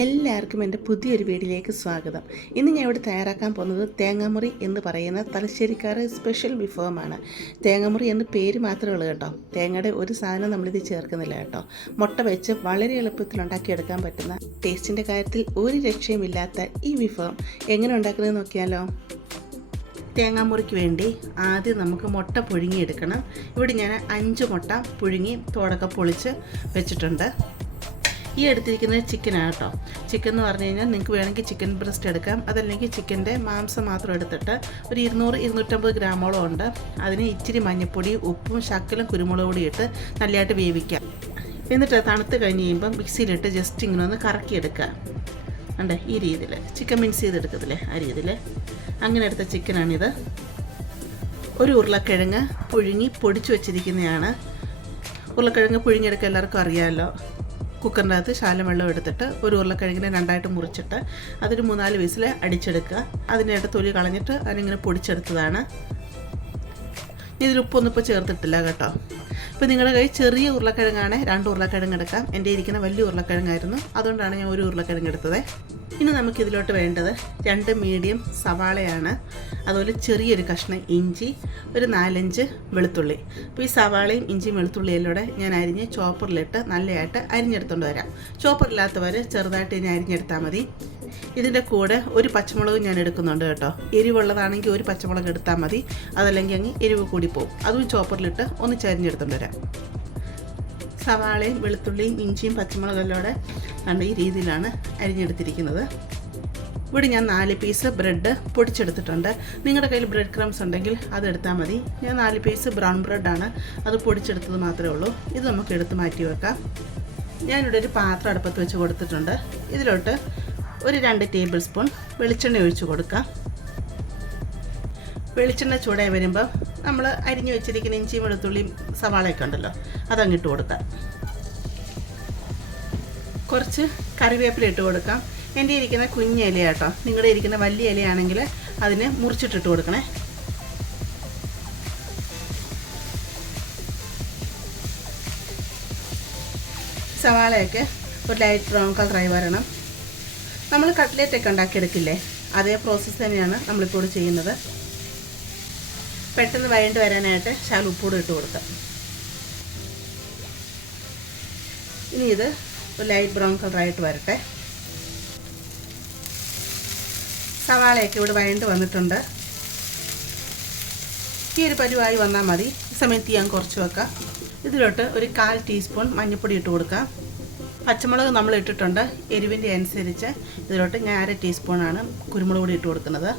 എല്ലാവർക്കും എൻ്റെ പുതിയൊരു വീഡിയോയിലേക്ക് സ്വാഗതം. ഇന്ന് ഞാൻ ഇവിടെ തയ്യാറാക്കാൻ പോകുന്നത് തേങ്ങാമുറി എന്ന് പറയുന്ന തലശ്ശേരിക്കാരുടെ സ്പെഷ്യൽ വിഭവമാണ്. തേങ്ങാമുറി എന്ന് പേര് മാത്രമേ ഉള്ളൂ കേട്ടോ. തേങ്ങയുടെ ഒരു സാധനം നമ്മളിത് ചേർക്കുന്നില്ല കേട്ടോ. മുട്ട വെച്ച് വളരെ എളുപ്പത്തിൽ ഉണ്ടാക്കിയെടുക്കാൻ പറ്റുന്ന, ടേസ്റ്റിൻ്റെ കാര്യത്തിൽ ഒരു രക്ഷയുമില്ലാത്ത ഈ വിഭവം എങ്ങനെ ഉണ്ടാക്കുന്നത് നോക്കിയാലോ. തേങ്ങാമുറിക്ക് വേണ്ടി ആദ്യം നമുക്ക് മുട്ട പുഴുങ്ങിയെടുക്കണം. ഇവിടെ ഞാൻ 5 മുട്ട പുഴുങ്ങി തോടൊക്കെ പൊളിച്ച് വെച്ചിട്ടുണ്ട്. ഈ എടുത്തിരിക്കുന്നത് ചിക്കനാണ് കേട്ടോ. ചിക്കൻ എന്ന് പറഞ്ഞു കഴിഞ്ഞാൽ നിങ്ങൾക്ക് വേണമെങ്കിൽ ചിക്കൻ ബ്രസ്റ്റ് എടുക്കാം, അതല്ലെങ്കിൽ ചിക്കൻ്റെ മാംസം മാത്രം എടുത്തിട്ട് ഒരു 200-250 ഗ്രാമോളം ഉണ്ട്. അതിന് ഇച്ചിരി മഞ്ഞൾപ്പൊടി, ഉപ്പും ശകലം കുരുമുളക് പൊടി ഇട്ട് നല്ലതായിട്ട് വേവിക്കാം. എന്നിട്ട് തണുത്ത് കഴിഞ്ഞ് കഴിയുമ്പം മിക്സിയിലിട്ട് ജസ്റ്റ് ഇങ്ങനെ ഒന്ന് കറക്കിയെടുക്കുക. ഉണ്ട് ഈ രീതിയിൽ ചിക്കൻ മിക്സ് ചെയ്തെടുക്കത്തില്ലേ, ആ രീതിയിൽ അങ്ങനെ എടുത്ത ചിക്കനാണിത്. ഒരു ഉരുളക്കിഴങ്ങ് പുഴുങ്ങി പൊടിച്ചു വെച്ചിരിക്കുന്നതാണ്. ഉരുളക്കിഴങ്ങ് പുഴുങ്ങിയെടുക്കുക എല്ലാവർക്കും അറിയാമല്ലോ. കുക്കറിൻ്റെ അകത്ത് ശാലം വെള്ളം എടുത്തിട്ട് ഒരു ഉരുളക്കിഴങ്ങിനെ 2ആയിട്ട് മുറിച്ചിട്ട് അതിന് 3-4 വിസിൽ അടിച്ചെടുക്കുക. അതിനായിട്ട് തൊലി കളഞ്ഞിട്ട് അതിനിങ്ങനെ പൊടിച്ചെടുത്തതാണ്. ഇതിൽ ഉപ്പൊന്നും ഇപ്പോൾ ചേർത്തിട്ടില്ല കേട്ടോ. ഇപ്പോൾ നിങ്ങളുടെ കയ്യിൽ ചെറിയ ഉരുളക്കിഴങ്ങാണ് 2 ഉരുളക്കിഴങ്ങ് എടുക്കാം. എൻ്റെ ഇരിക്കുന്ന വലിയ ഉരുളക്കിഴങ്ങായിരുന്നു, അതുകൊണ്ടാണ് ഞാൻ 1 ഉരുളക്കിഴങ്ങ് എടുത്തത്. ഇനി നമുക്കിതിലോട്ട് വേണ്ടത് 2 മീഡിയം സവാളയാണ്, അതുപോലെ ചെറിയൊരു കഷ്ണം ഇഞ്ചി, ഒരു 4-5 വെളുത്തുള്ളി. അപ്പോൾ ഈ സവാളയും ഇഞ്ചിയും വെളുത്തുള്ളിയിലൂടെ ഞാൻ അരിഞ്ഞ് ചോപ്പറിലിട്ട് നല്ലതായിട്ട് അരിഞ്ഞെടുത്തുകൊണ്ട് വരാം. ചോപ്പറില്ലാത്തവർ ചെറുതായിട്ട് ഇനി അരിഞ്ഞെടുത്താൽ മതി. ഇതിൻ്റെ കൂടെ ഒരു പച്ചമുളക് ഞാൻ എടുക്കുന്നുണ്ട് കേട്ടോ. എരിവുള്ളതാണെങ്കിൽ ഒരു പച്ചമുളക് എടുത്താൽ മതി, അതല്ലെങ്കിൽ അങ്ങ് എരിവ് കൂടി പോകും. അതും ചോപ്പറിലിട്ട് ഒന്ന് ചരിഞ്ഞെടുത്തുകൊണ്ട് വരാം. സവാളയും വെളുത്തുള്ളിയും ഇഞ്ചിയും പച്ചമുളകെല്ലോടെ കണ്ട് ഈ രീതിയിലാണ് അരിഞ്ഞെടുത്തിരിക്കുന്നത്. ഇവിടെ ഞാൻ 4 പീസ് ബ്രെഡ് പൊടിച്ചെടുത്തിട്ടുണ്ട്. നിങ്ങളുടെ കയ്യിൽ ബ്രെഡ് ക്രംസ് ഉണ്ടെങ്കിൽ അതെടുത്താൽ മതി. ഞാൻ 4 പീസ് ബ്രൗൺ ബ്രെഡാണ്, അത് പൊടിച്ചെടുത്തത് മാത്രമേ ഉള്ളൂ. ഇത് നമുക്ക് എടുത്ത് മാറ്റി വെക്കാം. ഞാനിവിടെ ഒരു പാത്രം അടുപ്പത്ത് വെച്ച് കൊടുത്തിട്ടുണ്ട്. ഇതിലോട്ട് ഒരു 2 ടേബിൾ സ്പൂൺ വെളിച്ചെണ്ണ ഒഴിച്ച് കൊടുക്കാം. വെളിച്ചെണ്ണ ചൂടായി വരുമ്പോൾ നമ്മൾ അരിഞ്ഞു വെച്ചിരിക്കുന്ന ഇഞ്ചിയും വെളുത്തുള്ളിയും സവാളയൊക്കെ ഉണ്ടല്ലോ, അതങ്ങിട്ട് കൊടുക്കാം. കുറച്ച് കറിവേപ്പില ഇട്ട് കൊടുക്കാം. എൻ്റെ ഇരിക്കുന്ന കുഞ്ഞ് ഇല കേട്ടോ. നിങ്ങളുടെ ഇരിക്കുന്ന വലിയ ഇലയാണെങ്കിൽ അതിന് മുറിച്ചിട്ടിട്ട് കൊടുക്കണേ. സവാളയൊക്കെ ഒരു ലൈറ്റ് ബ്രൗൺ കളറായി വരണം. നമ്മൾ കട്ട്ലേറ്റൊക്കെ ഉണ്ടാക്കിയെടുക്കില്ലേ, അതേ പ്രോസസ്സ് തന്നെയാണ് നമ്മളിപ്പോൾ ചെയ്യുന്നത്. പെട്ടെന്ന് വഴണ്ട് വരാനായിട്ട് ശകലം ഉപ്പൂടെ ഇട്ട് കൊടുക്കാം. ഇനി ഇത് ഒരു ലൈറ്റ് ബ്രൗൺ കളറായിട്ട് വരട്ടെ. സവാളയൊക്കെ ഇവിടെ വഴണ്ട് വന്നിട്ടുണ്ട്. ഈ ഒരു പരുവായി വന്നാൽ മതി. ഈ സമയത്ത് ഞാൻ കുറച്ച് വെക്കാം. ഇതിലോട്ട് ഒരു 1/4 ടീസ്പൂൺ മഞ്ഞൾപ്പൊടി ഇട്ട് കൊടുക്കാം. പച്ചമുളക് നമ്മൾ ഇട്ടിട്ടുണ്ട്. എരിവിൻ്റെ അനുസരിച്ച് ഇതിലോട്ട് ഞാൻ 1/2 ടീസ്പൂണാണ് കുരുമുളക് പൊടി ഇട്ട് കൊടുക്കുന്നത്.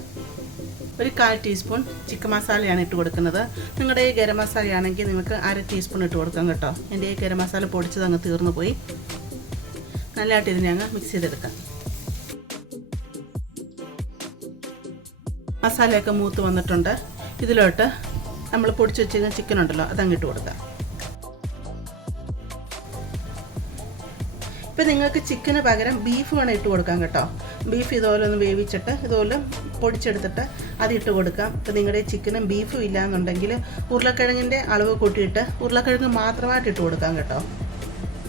ഒരു 1/4 ടീസ്പൂൺ ചിക്കൻ മസാലയാണ് ഇട്ട് കൊടുക്കുന്നത്. നിങ്ങളുടെ ഈ ഗരം മസാലയാണെങ്കിൽ നിങ്ങൾക്ക് 1/2 ടീസ്പൂൺ ഇട്ട് കൊടുക്കാം കേട്ടോ. എൻ്റെ ഈ ഗരം മസാല പൊടിച്ചത് അങ്ങ് തീർന്നു പോയി. നല്ലതായിട്ട് ഇതിനെ അങ്ങ് മിക്സ് ചെയ്തെടുക്കാം. മസാലയൊക്കെ മൂത്ത് വന്നിട്ടുണ്ട്. ഇതിലോട്ട് നമ്മൾ പൊടിച്ച് വെച്ചിരുന്ന ചിക്കൻ ഉണ്ടല്ലോ, അതങ്ങിട്ട് കൊടുക്കാം. ഇപ്പം നിങ്ങൾക്ക് ചിക്കന് പകരം ബീഫ് വേണം ഇട്ട് കൊടുക്കാം കേട്ടോ. ബീഫ് ഇതുപോലെ ഒന്ന് വേവിച്ചിട്ട് ഇതുപോലെ പൊടിച്ചെടുത്തിട്ട് അതിട്ട് കൊടുക്കാം. ഇപ്പം നിങ്ങളുടെ ചിക്കനും ബീഫും ഇല്ല എന്നുണ്ടെങ്കിൽ ഉരുളക്കിഴങ്ങിൻ്റെ അളവ് കൂട്ടിയിട്ട് ഉരുളക്കിഴങ്ങ് മാത്രമായിട്ട് ഇട്ട് കൊടുക്കാം കേട്ടോ.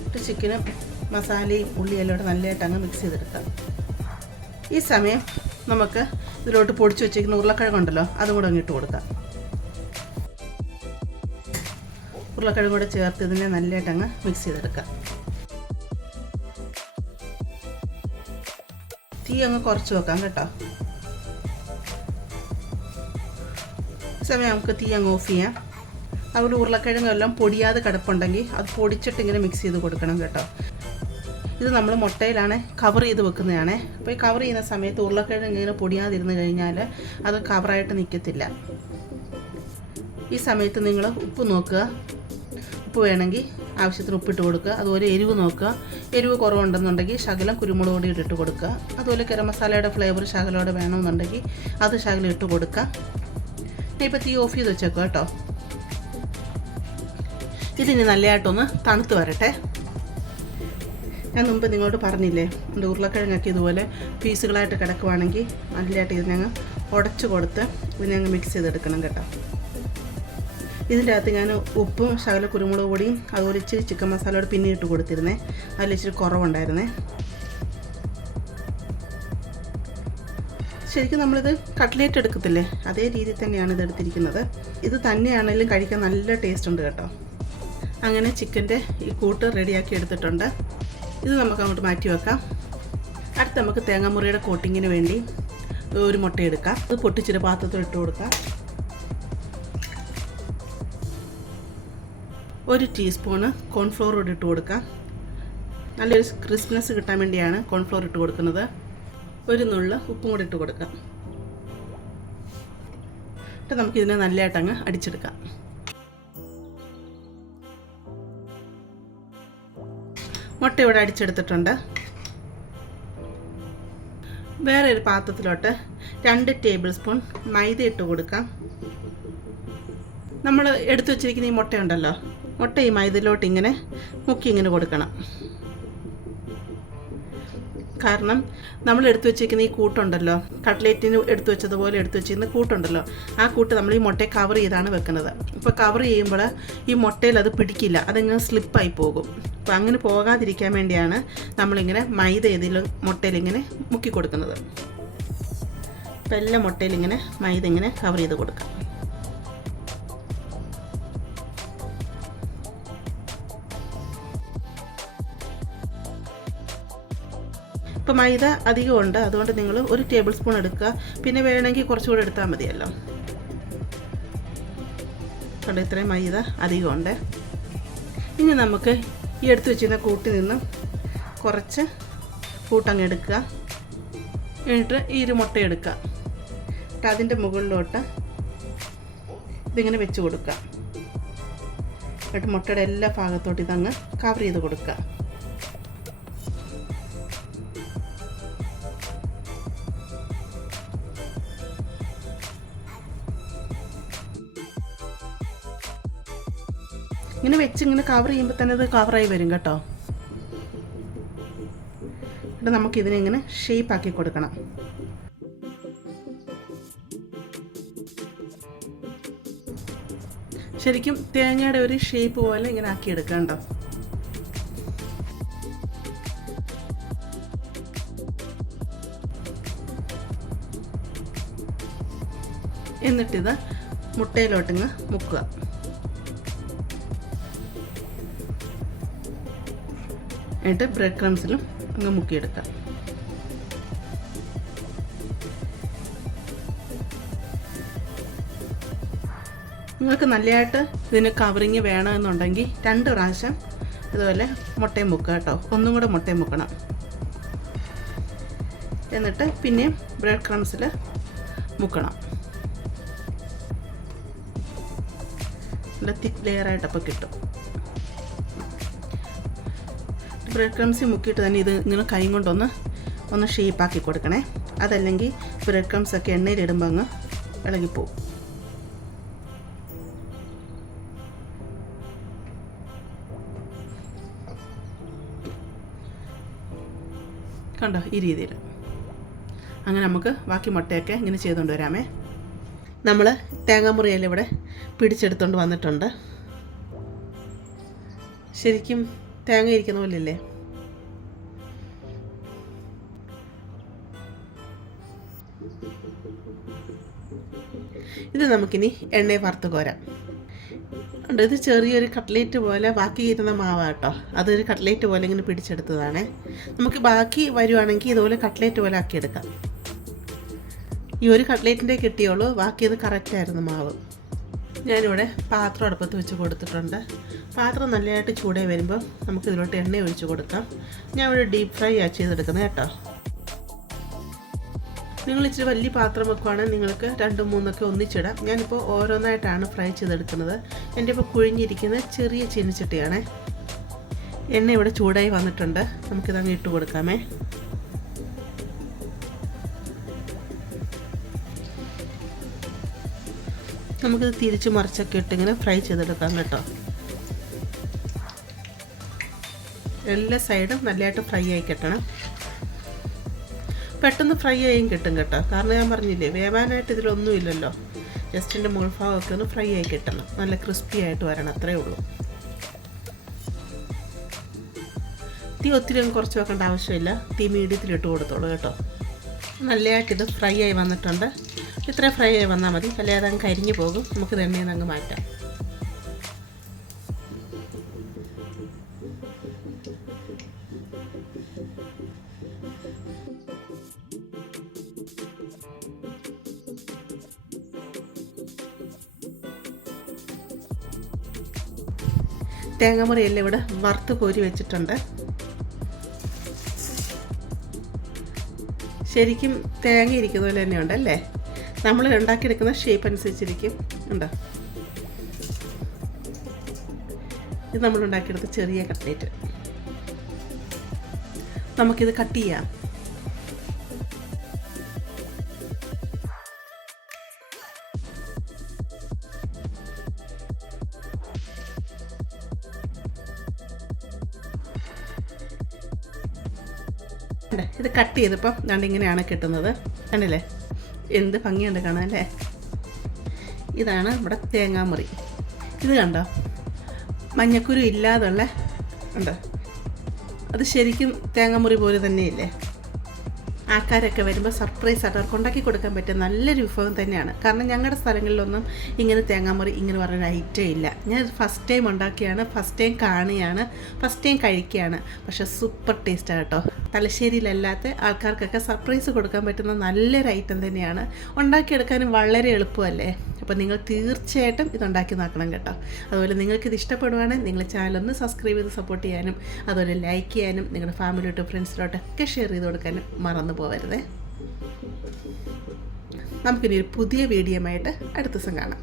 ഇട്ട് ചിക്കനും മസാലയും ഉള്ളിയെല്ലാം നല്ലതായിട്ട് അങ്ങ് മിക്സ് ചെയ്തെടുക്കാം. ഈ സമയം നമുക്ക് ഇതിലോട്ട് പൊടിച്ച് വെച്ചിരിക്കുന്ന ഉരുളക്കിഴങ്ങുണ്ടല്ലോ, അതും കൂടെ അങ്ങിട്ട് കൊടുക്കാം. ഉരുളക്കിഴങ്ങ് കൂടെ ചേർത്ത് ഇതിനെ നല്ലതായിട്ട് അങ്ങ് മിക്സ് ചെയ്തെടുക്കാം. തീ അങ്ങ് കുറച്ച് വെക്കാം കേട്ടോ. ഈ സമയം നമുക്ക് തീ അങ്ങ് ഓഫ് ചെയ്യാം. അതുപോലെ ഉരുളക്കിഴങ്ങെല്ലാം പൊടിയാതെ കിടപ്പുണ്ടെങ്കിൽ അത് പൊടിച്ചിട്ട് ഇങ്ങനെ മിക്സ് ചെയ്ത് കൊടുക്കണം കേട്ടോ. ഇത് നമ്മൾ മുട്ടയിലാണ് കവർ ചെയ്ത് വെക്കുന്നതാണ്. അപ്പോൾ ഈ കവർ ചെയ്യുന്ന സമയത്ത് ഉരുളക്കിഴങ്ങ് ഇങ്ങനെ പൊടിയാതിരുന്ന് കഴിഞ്ഞാൽ അത് കവറായിട്ട് നിൽക്കത്തില്ല. ഈ സമയത്ത് നിങ്ങൾ ഉപ്പ് നോക്കുക. ഉപ്പ് വേണമെങ്കിൽ ആവശ്യത്തിന് ഉപ്പിട്ട് കൊടുക്കുക. അതുപോലെ എരിവ് നോക്കുക. എരിവ് കുറവുണ്ടെന്നുണ്ടെങ്കിൽ ശകലം കുരുമുളക് പൊടി ഇട്ടിട്ട് കൊടുക്കുക. അതുപോലെ ഗരം മസാലയുടെ ഫ്ലേവർ ശകലോടെ വേണമെന്നുണ്ടെങ്കിൽ അത് ശകലം ഇട്ട് കൊടുക്കുക. ഇപ്പോൾ തീ ഓഫ് ചെയ്ത് വെച്ചേക്കുക കേട്ടോ. ഇതിന് നല്ലതായിട്ടൊന്ന് തണുത്ത് വരട്ടെ. ഞാൻ മുമ്പ് നിങ്ങളോട് പറഞ്ഞില്ലേ, എൻ്റെ ഉരുളക്കിഴങ്ങൊക്കെ ഇതുപോലെ പീസുകളായിട്ട് കിടക്കുവാണെങ്കിൽ നല്ലതായിട്ട് ഇതിനങ്ങ് ഉടച്ച് കൊടുത്ത് ഇതിനങ്ങ് മിക്സ് ചെയ്തെടുക്കണം കേട്ടോ. ഇതിൻ്റെ അകത്ത് ഞാൻ ഉപ്പും ശകല കുരുമുളക് പൊടിയും അതുപോലെ ഇച്ചിരി ചിക്കൻ മസാലയോട് പിന്നെ ഇട്ട് കൊടുത്തിരുന്നേ. അതിൽ ഇച്ചിരി കുറവുണ്ടായിരുന്നേ. ശരിക്കും നമ്മളിത് കട്ട്ലേറ്റ് എടുക്കത്തില്ലേ, അതേ രീതിയിൽ തന്നെയാണ് ഇത് എടുത്തിരിക്കുന്നത്. ഇത് തന്നെയാണെങ്കിലും കഴിക്കാൻ നല്ല ടേസ്റ്റ് ഉണ്ട് കേട്ടോ. അങ്ങനെ ചിക്കൻ്റെ ഈ കൂട്ട് റെഡിയാക്കി എടുത്തിട്ടുണ്ട്. ഇത് നമുക്ക് അങ്ങോട്ട് മാറ്റി വെക്കാം. അടുത്ത് നമുക്ക് തേങ്ങാമുറിയുടെ കോട്ടിങ്ങിന് വേണ്ടി ഒരു മുട്ട എടുക്കാം. അത് പൊട്ടിച്ചൊരു പാത്രത്തിൽ ഇട്ട് കൊടുക്കാം. 1 ടീസ്പൂണ് കോൺഫ്ലോർ കൂടി ഇട്ട് കൊടുക്കാം. നല്ലൊരു ക്രിസ്പിനെസ് കിട്ടാൻ വേണ്ടിയാണ് കോൺഫ്ലോർ ഇട്ട് കൊടുക്കുന്നത്. 1 നുള്ള് ഉപ്പും കൂടി ഇട്ട് കൊടുക്കാം. എന്നിട്ട് നമുക്കിതിനെ നല്ലതായിട്ടങ്ങ് അടിച്ചെടുക്കാം. മുട്ട ഇവിടെ അടിച്ചെടുത്തിട്ടുണ്ട്. വേറെ ഒരു പാത്രത്തിലോട്ട് 2 ടേബിൾ സ്പൂൺ മൈദ ഇട്ട് കൊടുക്കാം. നമ്മൾ എടുത്തു വച്ചിരിക്കുന്ന ഈ മുട്ടയുണ്ടല്ലോ, മുട്ട ഈ മൈദയിലോട്ട് ഇങ്ങനെ മുക്കി ഇങ്ങനെ കൊടുക്കണം. കാരണം നമ്മൾ എടുത്തു വച്ചിരിക്കുന്ന ഈ കൂട്ടുണ്ടല്ലോ, കട്ട്ലേറ്റിന് എടുത്തു വെച്ചതുപോലെ എടുത്തു വെച്ചിരുന്ന കൂട്ടുണ്ടല്ലോ, ആ കൂട്ട് നമ്മൾ ഈ മുട്ടയെ കവർ ചെയ്താണ് വെക്കുന്നത്. ഇപ്പോൾ കവർ ചെയ്യുമ്പോൾ ഈ മുട്ടയിൽ അത് പിടിക്കില്ല, അതിങ്ങനെ സ്ലിപ്പായി പോകും. അപ്പോൾ അങ്ങനെ പോകാതിരിക്കാൻ വേണ്ടിയാണ് നമ്മളിങ്ങനെ മൈദ ഇതിൽ മുട്ടയിലിങ്ങനെ മുക്കി കൊടുക്കുന്നത്. അപ്പോൾ എല്ലാ മുട്ടയിലിങ്ങനെ മൈദ ഇങ്ങനെ കവർ ചെയ്ത് കൊടുക്കാം. ഇപ്പോൾ മൈദ അധികമുണ്ട്, അതുകൊണ്ട് നിങ്ങൾ 1 ടേബിൾ സ്പൂൺ എടുക്കുക. പിന്നെ വേണമെങ്കിൽ കുറച്ചുകൂടെ എടുത്താൽ മതിയല്ലോ. കണ്ടോ, ഇത്രയും മൈദ അധികമുണ്ട്. ഇനി നമുക്ക് ഈ എടുത്തു വെച്ചിരുന്ന കൂട്ടിൽ നിന്നും കുറച്ച് കൂട്ടങ്ങ് എടുക്കുക. എന്നിട്ട് ഈ ഒരു മുട്ട എടുക്കുക. എന്നിട്ട് അതിൻ്റെ മുകളിലോട്ട് ഇതിങ്ങനെ വെച്ച് കൊടുക്കുക. എന്നിട്ട് മുട്ടയുടെ എല്ലാ ഭാഗത്തോട്ട് ഇതങ്ങ് കവർ ചെയ്ത് കൊടുക്കുക. ഇങ്ങനെ വെച്ച് ഇങ്ങനെ കവർ ചെയ്യുമ്പോൾ തന്നെ അത് കവറായി വരും കേട്ടോ. എന്നിട്ട് നമുക്കിതിനെ ഇങ്ങനെ ഷേപ്പാക്കി കൊടുക്കണം. ശരിക്കും തേങ്ങയുടെ ഒരു ഷേപ്പ് പോലെ ഇങ്ങനെ ആക്കിയെടുക്കാം കേട്ടോ. എന്നിട്ടിത് മുട്ടയിലോട്ടിങ്ങ് മുക്കുക. എന്നിട്ട് ബ്രെഡ് ക്രംസിലും അങ്ങ് മുക്കിയെടുക്കാം. നിങ്ങൾക്ക് നല്ലതായിട്ട് ഇതിന് കവറിങ് വേണമെന്നുണ്ടെങ്കിൽ 2 പ്രാവശ്യം ഇതുപോലെ മുട്ടയും മുക്കുക കേട്ടോ. ഒന്നും കൂടെ മുട്ടയും മുക്കണം. എന്നിട്ട് പിന്നെയും ബ്രെഡ് ക്രംസിൽ മുക്കണം. നല്ല തിക്ക് ലെയറായിട്ടപ്പോൾ കിട്ടും. ബ്രെഡ് ക്രംസിൽ മുക്കിയിട്ട് തന്നെ ഇത് ഇങ്ങനെ കൈ കൊണ്ടൊന്ന് ഷേപ്പാക്കി കൊടുക്കണേ. അതല്ലെങ്കിൽ ബ്രെഡ് ക്രംസൊക്കെ എണ്ണയിലിടുമ്പോൾ അങ്ങ് ഇളകിപ്പോവും. കണ്ടോ, ഈ രീതിയിൽ. അങ്ങനെ നമുക്ക് ബാക്കി മുട്ടയൊക്കെ ഇങ്ങനെ ചെയ്തുകൊണ്ട് വരാമേ. നമ്മൾ തേങ്ങാമുറിയെല്ലാം ഇവിടെ പിടിച്ചെടുത്തുകൊണ്ട് വന്നിട്ടുണ്ട്. ശരിക്കും തേങ്ങ ഇരിക്കുന്ന പോലെ ഇല്ലേ? ഇത് നമുക്കിനി എണ്ണയെ വറുത്ത് കോരാം. ഇത് ചെറിയൊരു കട്ട്ലേറ്റ് പോലെ ബാക്കി ഇരുന്ന മാവാണ് കേട്ടോ. അതൊരു കട്ട്ലേറ്റ് പോലെ ഇങ്ങനെ പിടിച്ചെടുത്തതാണ്. നമുക്ക് ബാക്കി വരുവാണെങ്കിൽ ഇതുപോലെ കട്ട്ലേറ്റ് പോലെ ആക്കിയെടുക്കാം. ഈ ഒരു കട്ട്ലേറ്റിൻ്റെ കിട്ടിയുള്ളൂ, ബാക്കി ഇത് കറക്റ്റായിരുന്നു മാവ്. ഞാനിവിടെ പാത്രം അടുപ്പത്ത് വെച്ച് കൊടുത്തിട്ടുണ്ട്. പാത്രം നല്ലതായിട്ട് ചൂടായി വരുമ്പോൾ നമുക്ക് ഇതിലോട്ട് എണ്ണ ഒഴിച്ച് കൊടുക്കാം. ഞാൻ ഇവിടെ ഡീപ്പ് ഫ്രൈ ചെയ്തെടുക്കുന്നത് കേട്ടോ. നിങ്ങൾ ഇച്ചിരി വലിയ പാത്രം വെക്കുവാണെങ്കിൽ നിങ്ങൾക്ക് 2-3 ഒക്കെ ഒന്നിച്ചിടാം. ഞാനിപ്പോൾ ഓരോന്നായിട്ടാണ് ഫ്രൈ ചെയ്തെടുക്കുന്നത്. എൻ്റെ ഇപ്പോൾ കുഴിഞ്ഞിരിക്കുന്ന ചെറിയ ചീനിച്ചട്ടിയാണ്. എണ്ണ ഇവിടെ ചൂടായി വന്നിട്ടുണ്ട്. നമുക്കിതങ്ങ് ഇട്ട് കൊടുക്കാമേ. നമുക്കിത് തിരിച്ച് മറിച്ചൊക്കെ ഇട്ടിങ്ങനെ ഫ്രൈ ചെയ്തെടുക്കാം കേട്ടോ. എല്ലാ സൈഡും നല്ലതായിട്ട് ഫ്രൈ ആയി കിട്ടണം. പെട്ടെന്ന് ഫ്രൈ ആയും കിട്ടും കേട്ടോ. കാരണം ഞാൻ പറഞ്ഞില്ലേ, വേവാനായിട്ട് ഇതിലൊന്നുമില്ലല്ലോ. ജസ്റ്റ് എൻ്റെ മുൾഭാഗമൊക്കെ ഒന്ന് ഫ്രൈ ആയി കിട്ടണം. നല്ല ക്രിസ്പി ആയിട്ട് വരണം, അത്രയേ ഉള്ളൂ. തീ ഒത്തിരി കുറച്ച് വെക്കേണ്ട ആവശ്യമില്ല. തീ മീഡിയത്തിലിട്ട് കൊടുത്തോളൂ കേട്ടോ. നല്ലതായിട്ടിത് ഫ്രൈ ആയി വന്നിട്ടുണ്ട്. ഇത്ര ഫ്രൈ ആയി വന്നാൽ മതി, അല്ലാതെ അതങ്ങ് കരിഞ്ഞു പോകും. നമുക്ക് എണ്ണയിൽ നിന്ന് അങ്ങ് മാറ്റാം. തേങ്ങാമുറി എല്ലാം ഇവിടെ വറുത്ത് കോരി വെച്ചിട്ടുണ്ട്. ശരിക്കും തേങ്ങ ഇരിക്കുന്ന പോലെ തന്നെ ഉണ്ടല്ലേ. നമ്മൾ ഉണ്ടാക്കിയെടുക്കുന്ന ഷേപ്പ് അനുസരിച്ചിരിക്കും. ഉണ്ടോ? ഇത് നമ്മൾ ഉണ്ടാക്കിയെടുത്ത ചെറിയ കട്ട്ലേറ്റ്. നമുക്കിത് കട്ട് ചെയ്യാം. ഇത് കട്ട് ചെയ്തപ്പോൾ ദാണ്ട് ഇങ്ങനെയാണ് കിട്ടുന്നത്. കണ്ടില്ലേ, എന്ത് ഭംഗിയുണ്ട് കാണാൻ അല്ലേ. ഇതാണ് നമ്മുടെ തേങ്ങാമുറി. ഇത് കണ്ടോ, മഞ്ഞക്കുരു ഇല്ലാതുള്ള ഉണ്ടോ, അത് ശരിക്കും തേങ്ങാമുറി പോലെ തന്നെയില്ലേ. ആൾക്കാരൊക്കെ വരുമ്പോൾ സർപ്രൈസ് ആയിട്ട് അവർക്ക് ഉണ്ടാക്കി കൊടുക്കാൻ പറ്റിയ നല്ലൊരു വിഭവം തന്നെയാണ്. കാരണം ഞങ്ങളുടെ സ്ഥലങ്ങളിലൊന്നും ഇങ്ങനെ തേങ്ങാമുറി ഇങ്ങനെ പറഞ്ഞൊരു ഐറ്റം ഇല്ല. ഞാൻ ഫസ്റ്റ് ടൈം ഉണ്ടാക്കിയാണ്, ഫസ്റ്റ് ടൈം കാണുകയാണ്, ഫസ്റ്റ് ടൈം കഴിക്കുകയാണ്. പക്ഷേ സൂപ്പർ ടേസ്റ്റാണ് കേട്ടോ. തലശ്ശേരിയിലല്ലാത്ത ആൾക്കാർക്കൊക്കെ സർപ്രൈസ് കൊടുക്കാൻ പറ്റുന്ന നല്ലൊരു ഐറ്റം തന്നെയാണ്. ഉണ്ടാക്കിയെടുക്കാനും വളരെ എളുപ്പമല്ലേ. അപ്പോൾ നിങ്ങൾ തീർച്ചയായിട്ടും ഇതുണ്ടാക്കി നോക്കണം കേട്ടോ. അതുപോലെ നിങ്ങൾക്കിത് ഇഷ്ടപ്പെടുവാണെങ്കിൽ നിങ്ങൾ ചാനലൊന്ന് സബ്സ്ക്രൈബ് ചെയ്ത് സപ്പോർട്ട് ചെയ്യാനും അതുപോലെ ലൈക്ക് ചെയ്യാനും നിങ്ങളുടെ ഫാമിലിയോട്ടും ഫ്രണ്ട്സിലോട്ടൊക്കെ ഷെയർ ചെയ്ത് കൊടുക്കാനും മറന്നു പോകരുതേ. നമുക്കിനി ഒരു പുതിയ വീഡിയോ ആയിട്ട് അടുത്ത ദിവസം കാണാം.